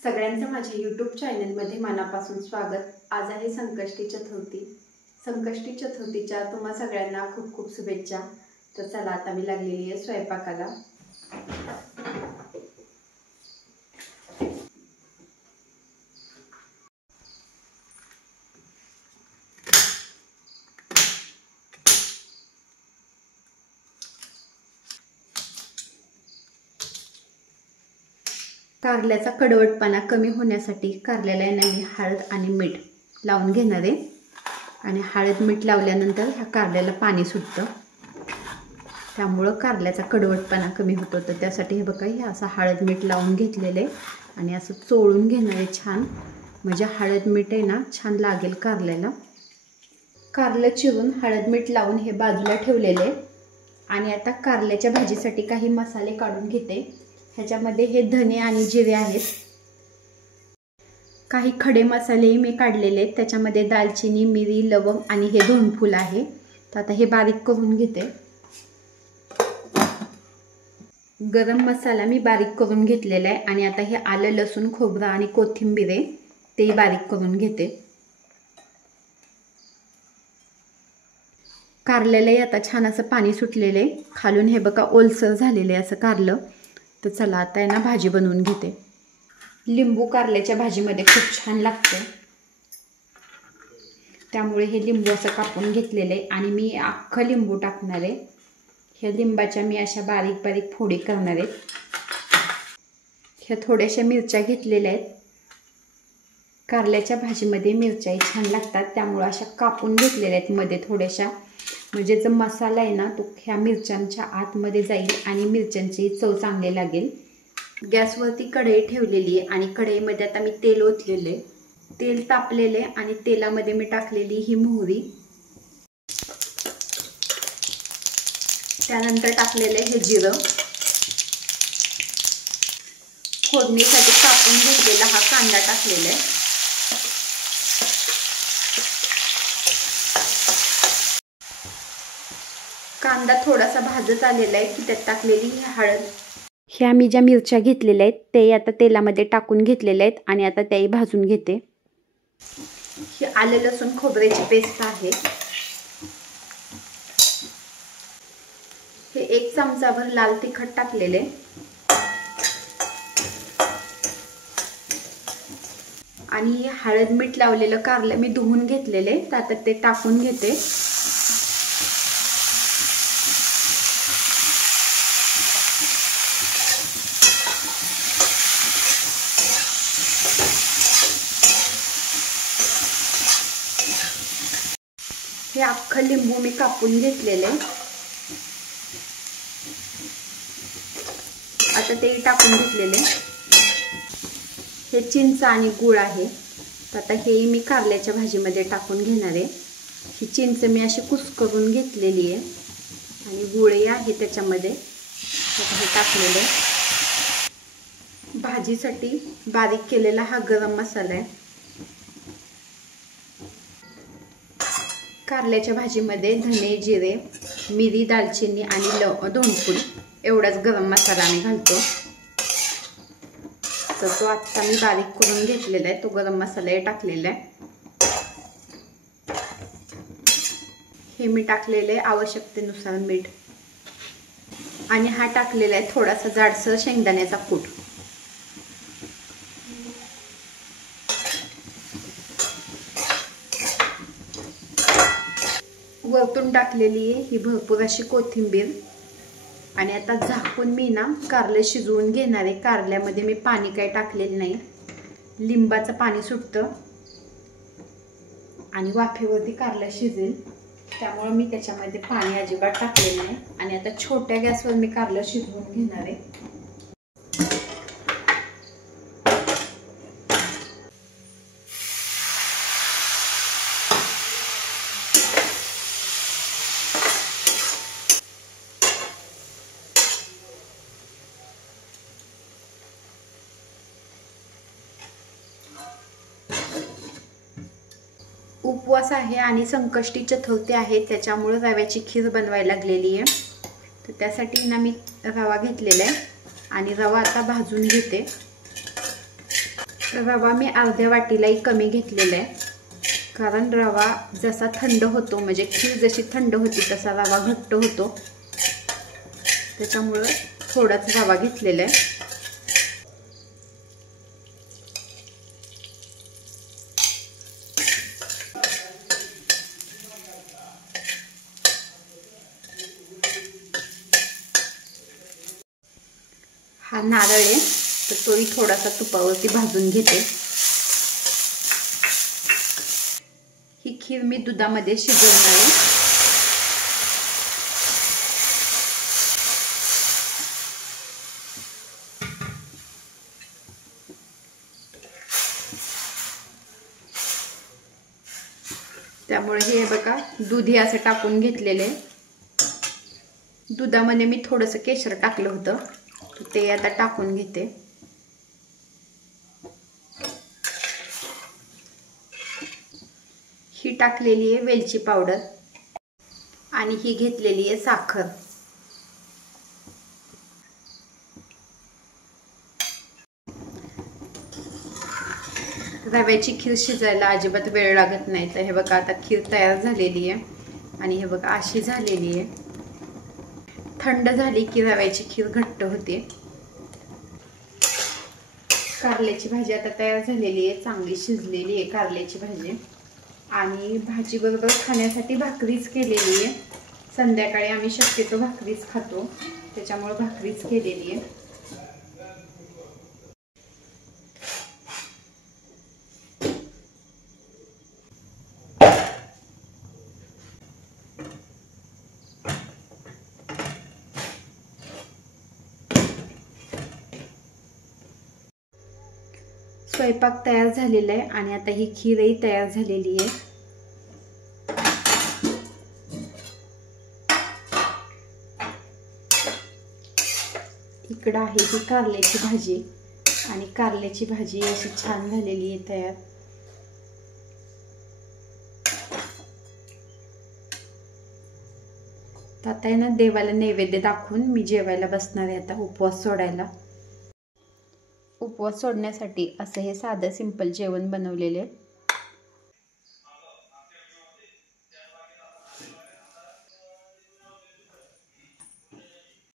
सगळ्यांचं माझ्या यूट्यूब चॅनलमध्ये मनापासून स्वागत। आज आहे संकष्टी चतुर्थी। संकष्टी चतुर्थीच्या तुम्हा सगळ्यांना खूप खूप शुभेच्छा। तर चला आता मी लागलेली आहे स्वयंपाकाला। कारल्याचा कडवटपणा कमी होण्यासाठी कारल्याला मी हळद आणि मीठ लावून घेणार आहे। आणि हळद मीठ लावल्यानंतर ह्या कारल्याला पाणी सुटतं, त्यामुळे कारल्याचा कडवटपणा कमी होतो। तर त्यासाठी हे बघा, हे असं हळद मीठ लावून घेतलेले आणि असं चोळून घेणार आहे छान, म्हणजे हळद मीठ आहे ना छान लागेल कारल्याला। कारलं चिरून हळद मीठ लावून हे बाजूला ठेवलेले। आणि आता कारल्याच्या भाजीसाठी काही मसाले काढून घेते। ह्याच्यामध्ये हे धने आणि जिरे आहेत। काही खडे मसाले मी काढलेले आहेत, त्याच्यामध्ये दालचिनी, मिरी, लवंग आणि हे धोंडफूल आहे। तर आता हे बारीक करून घेते। गरम मसाला मी बारीक करून घेतलेला आहे आणि आता हे आलं, लसूण, खोबरं आणि कोथिंबीर आहे ते बारीक करून घेते। कारल्यालाही आता छान असं पाणी सुटलेले, खालून हे बघा ओलसर झालेले असं कारलं। तर चला आता यांना भाजी बनवून घेते। लिंबू कारल्याच्या भाजीमध्ये खूप छान लागते, त्यामुळे हे लिंबू असं कापून घेतलेले आणि मी अख्खं लिंबू टाकणार आहे। ह्या लिंबाच्या मी अशा बारीक बारीक फोडी करणार आहे। ह्या थोड्याशा मिरच्या घेतलेल्या आहेत। कारल्याच्या भाजीमध्ये मिरच्याही छान लागतात, त्यामुळे अशा कापून घेतलेल्या आहेत मध्ये थोड्याशा, म्हणजे जो मसाला आहे ना तो ह्या मिरच्यांच्या आतमध्ये जाईल आणि मिरच्यांची चव चांगली लागेल। गॅसवरती कढई ठेवलेली आहे आणि कढईमध्ये आता मी तेल ओतलेले, तेल तापलेले आणि तेलामध्ये मी टाकलेली ही मोहरी, त्यानंतर टाकलेले हे जिरं, फोडणीसाठी कापून घेतलेला हा कांदा टाकलेला आहे। कांदा थोडासा भाजत आलेला आहे की त्यात टाकलेली ही हळद, ह्या मी ज्या मिरच्या घेतलेल्या आहेत ते आता तेलामध्ये टाकून घेतलेल्या आहेत आणि आता त्याही भाजून घेते। ही आलं लसूण खोबऱ्याची पेस्ट आहे, हे 1 चमचाभर लाल तिखट टाकलेले आणि हळद मीठ लावलेलं कारलं मी धुवून घेतलेले, तर आता ते टाकून घेते। हे अख्खं लिंबू मी कापून घेतलेले, आता ते टाकून घेतलेले। हे चिंच आणि गूळ आहे, तर आता हे मी कारल्याच्या भाजीमध्ये टाकून घेणार आहे। ही चिंच मी अशी कुस्करून घेतलेली आहे आणि गूळही आहे त्याच्यामध्ये, आता हे टाकलेले। भाजीसाठी बारीक केलेला हा गरम मसाला आहे। कारल्याच्या भाजीमध्ये धने, जिरे, मिरी, दालचिनी आणि धोंडफूल एवढाच गरम मसाला आम्ही घालतो। तर तो आता मी बारीक करून घेतलेला आहे, तो गरम मसाला टाकलेला आहे। हे मी टाकलेले आवश्यकतेनुसार मीठ आणि हा टाकलेला आहे थोडासा जाडसर शेंगदाण्याचा कूट। वरतून टाकलेली आहे ही भरपूर अशी कोथिंबीर आणि आता झाकून मी ना कारले शिजवून घेणार आहे। कारल्यामध्ये मी पाणी काही टाकलेलं नाही, लिंबाचं पाणी सुटतं आणि वाफेवरती कारलं शिजेल, त्यामुळे मी त्याच्यामध्ये पाणी अजिबात टाकलेलं नाही। आणि आता छोट्या गॅसवर मी कारलं शिजवून घेणार आहे। उपवास आहे आणि संकष्टी चतुर्थी आहे, त्याच्यामुळे रव्याची खीर बनवायला लागलेली आहे। तर त्यासाठी मी रवा घेतलेला आहे आणि रवा आता भाजून घेते। रवा मी अर्ध्या वाटीलाही कमी घेतलेला आहे, कारण रवा जसा थंड होतो म्हणजे खीर जशी थंड होती तसा रवा घट्ट होतो, त्याच्यामुळं थोडाच रवा घेतलेला आहे. हा नारळ आहे तर तोही थोडासा तुपावरती भाजून घेते. ही खीर मी दुधामध्ये शिजवणार आहे. त्यामुळे हे बघा दूध हे असं टाकून घेतलेले. दुधामध्ये मी थोडंसं केशर टाकलं होतं, ते आता टाकून घेते. ही टाकलेली आहे वेलची पावडर आणि ही घेतलेली आहे साखर. रव्याची खीर शिजायला अजिबात वेळ लागत नाही. तर हे बघा आता खीर तयार झालेली आहे आणि हे बघा अशी झालेली आहे. थंड झाली की रव्याची खीर घट्ट होते. कारल्याची भाजी आता तयार झालेली आहे, चांगली शिजलेली आहे कारल्याची भाजी. आणि भाजी बरोबर खाण्यासाठी भाकरीच केलेली आहे. संध्याकाळी आम्ही शक्यतो भाकरीच खातो, त्याच्यामुळे भाकरीच केलेली आहे. स्वयंपाक तयार झालेला आहे आणि आता ही खीरही तयार झालेली आहे. इकडं आहे ही कारल्याची भाजी आणि कारल्याची भाजी अशी छान झालेली आहे तयार. तर आता आहे ना देवाला नैवेद्य दाखवून मी जेवायला बसणार आहे आता उपवास सोडायला. उपवास सोडण्यासाठी असं हे साधं सिंपल जेवण बनवलेले आहे.